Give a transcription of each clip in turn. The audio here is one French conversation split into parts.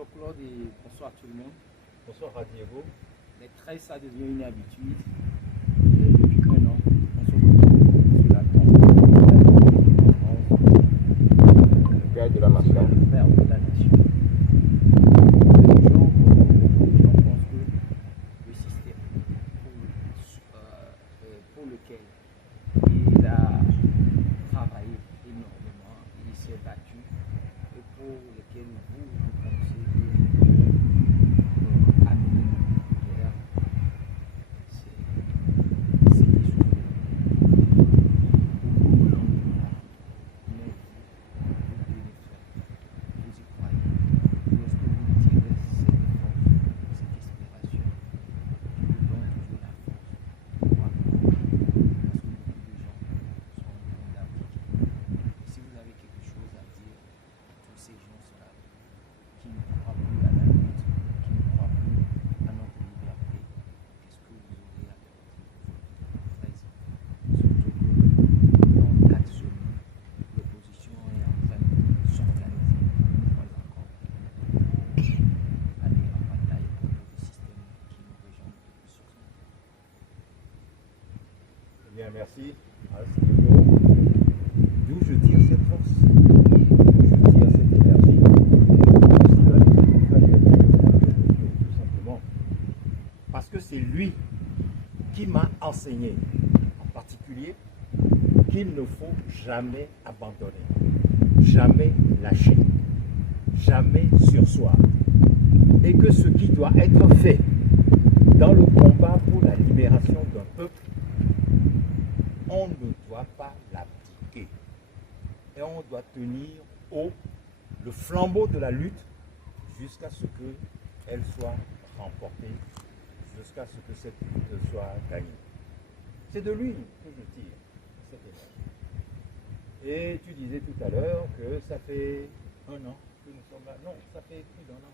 Tonton Claude et bonsoir tout le monde. Bonsoir à Diego. Les 13, ça devient une habitude. Et depuis un an, on se retrouve sur la Le père de la nation. Le père de la nation. Les gens pensent que le système pour lequel il a travaillé énormément, il s'est battu, et pour lequel vous pensez que amener une guerre, c'est dissous. Beaucoup l'ont dit, mais vous devez le faire. Vous y croyez. Lorsque vous tirez cette force, cette inspiration, qui vous donne toujours la force pour apprendre. Parce que beaucoup de gens sont en train d'abdiquer. Si vous avez quelque chose à dire à tous ces gens-là qui ne croient plus à la lutte, qui ne croient plus à notre liberté, qu'est-ce que vous aurez à leur dire? Surtout que dans 4 semaines, l'opposition est en train de s'organiser une fois encore pour aller en bataille contre le système qui nous régente depuis 60 ans. Eh bien, merci. D'où je tire cette force, d'où je tire cette énergie. Tout simplement. Parce que c'est lui qui m'a enseigné, en particulier, qu'il ne faut jamais abandonner, jamais lâcher, jamais sursoir. Et que ce qui doit être fait dans le combat pour la libération d'un peuple, on ne doit pas l'abdiquer. Et on doit tenir haut le flambeau de la lutte jusqu'à ce qu'elle soit remportée, jusqu'à ce que cette lutte soit gagnée. C'est de lui que je tire cette énergie. Et tu disais tout à l'heure que ça fait 1 an que nous sommes là. Non, ça fait plus d'1 an.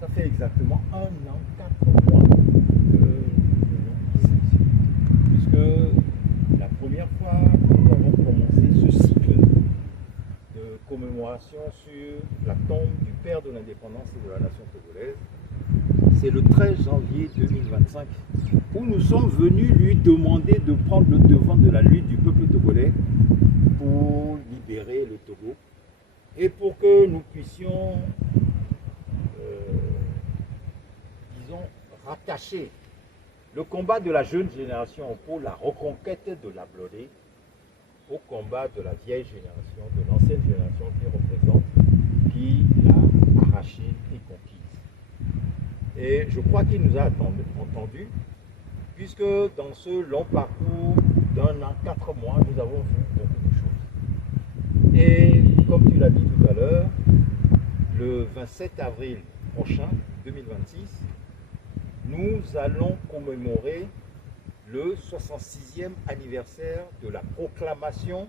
Ça fait exactement 1 an, 4 mois que nous sommes ici. Puisque la première fois que nous avons commencé ce cycle de commémoration sur la tombe du père de l'indépendance et de la nation togolaise, c'est le 13 janvier 2025 où nous sommes venus lui demander de prendre le devant de la lutte du peuple togolais pour libérer le Togo et pour que nous puissions, disons, rattacher le combat de la jeune génération pour la reconquête de la Blodé au combat de la vieille génération, de l'ancienne génération qui représente, qui l'a arrachée et conquise. Et je crois qu'il nous a entendu, puisque dans ce long parcours d'1 an, 4 mois, nous avons vu beaucoup de choses. Et comme tu l'as dit tout à l'heure, le 27 avril prochain, 2026, nous allons commémorer le 66e anniversaire de la proclamation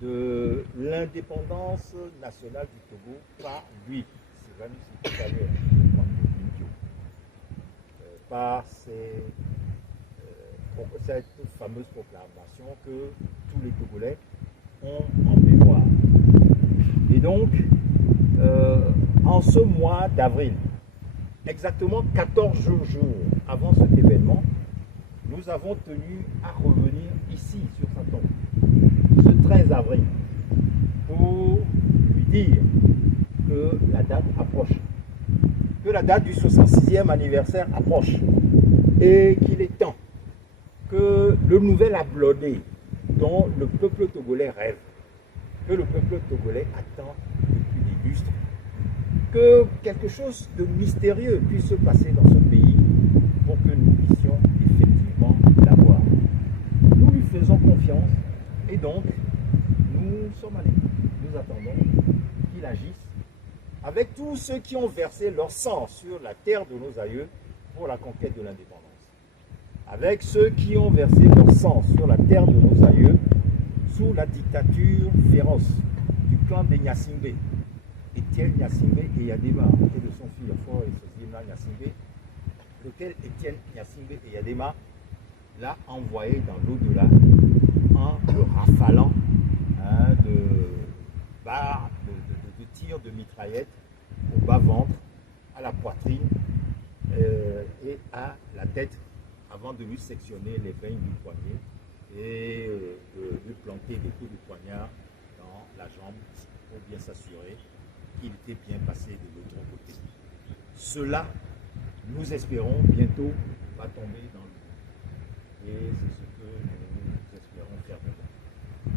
de l'indépendance nationale du Togo par lui, par cette fameuse proclamation que tous les Togolais ont en mémoire. Et donc, en ce mois d'avril, exactement 14 jours avant cet événement, nous avons tenu à revenir ici, sur sa tombe, ce 13 avril, pour lui dire que la date approche, que la date du 66e anniversaire approche, et qu'il est temps que le nouvel Ablodé dont le peuple togolais rêve, que le peuple togolais attend depuis des lustres, que quelque chose de mystérieux puisse se passer dans ce pays pour que nous puissions effectivement l'avoir. Nous lui faisons confiance et donc nous sommes allés. Nous attendons qu'il agisse avec tous ceux qui ont versé leur sang sur la terre de nos aïeux pour la conquête de l'indépendance. Avec ceux qui ont versé leur sang sur la terre de nos aïeux sous la dictature féroce du clan des Nyasimbe, Étienne Nyasimbe et Yadema, et de son fils fort et Sosima Nyasimbe, lequel Étienne Nyasimbe et Yadema l'a envoyé dans l'au-delà en le rafalant de tirs de mitraillettes au bas-ventre à la poitrine et à la tête avant de lui sectionner les veines du poignet et de lui planter des coups de poignard dans la jambe pour bien s'assurer qu'il était bien passé de l'autre côté. Cela, nous espérons, bientôt va tomber dans le monde. Et c'est ce que nous espérons fermement.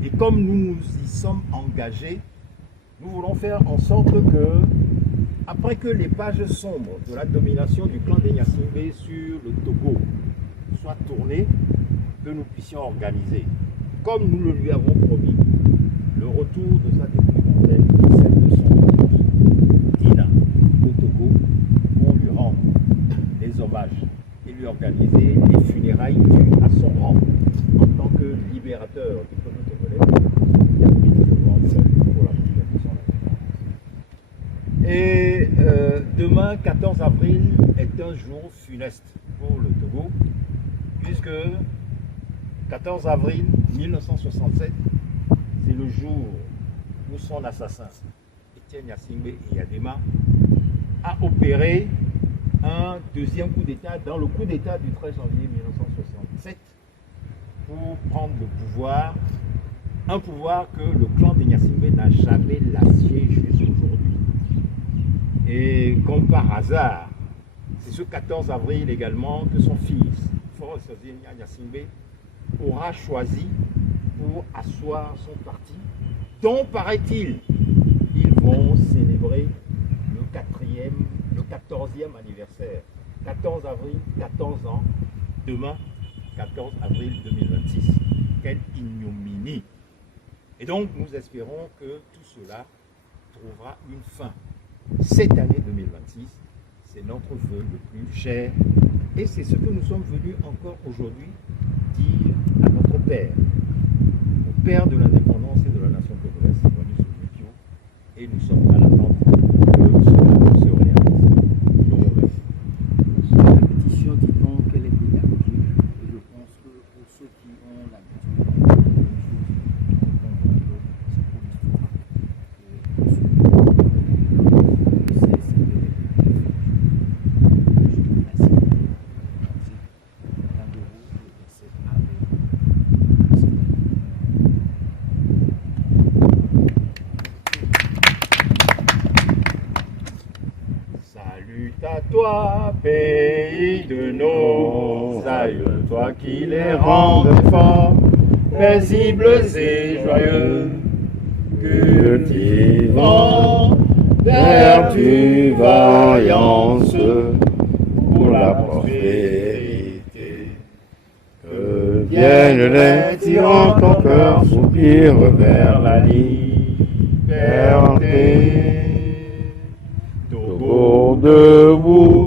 Et comme nous nous y sommes engagés, nous voulons faire en sorte que, après que les pages sombres de la domination du clan des Gnassingbé sur le Togo soient tournées, que nous puissions organiser, comme nous le lui avons promis, le retour de sa dépouille, celle de son épouse, Dina, au Togo, pour lui rendre les hommages et lui organiser les funérailles dues à son rang en tant que libérateur du peuple togolais qui a pris le pouvoir pour la poursuite de son indépendance. Et demain, 14 avril, est un jour funeste pour le Togo, puisque 14 avril 1967, c'est le jour où son assassin, Étienne Gnassingbé Eyadema, a opéré un deuxième coup d'État dans le coup d'État du 13 janvier 1967 pour prendre le pouvoir, un pouvoir que le clan des Gnassingbé n'a jamais lâché jusqu'aujourd'hui. Et comme par hasard, c'est ce 14 avril également que son fils, Faure Sozenia Gnassingbé, aura choisi pour asseoir son parti, dont, paraît-il, ils vont célébrer le 14e anniversaire. 14 avril, 14 ans, demain, 14 avril 2026. Quelle ignominie! Et donc, nous espérons que tout cela trouvera une fin. Cette année 2026, c'est notre vœu le plus cher. Et c'est ce que nous sommes venus encore aujourd'hui dire à notre Père, au Père de l'indépendance et de la nation togolaise, Sylvani Soumikio, et nous sommes à l'attente que cela se réalise. Je vous remercie. Sur la pétition, dit-on qu'elle est pédagogique. Et je pense que pour ceux qui ont l'habitude de faire des choses, c'est pour l'histoire. Salut à toi, pays de nos aïeux, toi qui les rendes forts, paisibles et joyeux, cultivant vertu, vaillance pour la prospérité. Que viennent les tyrans, ton cœur soupire vers la liberté. Togo debout,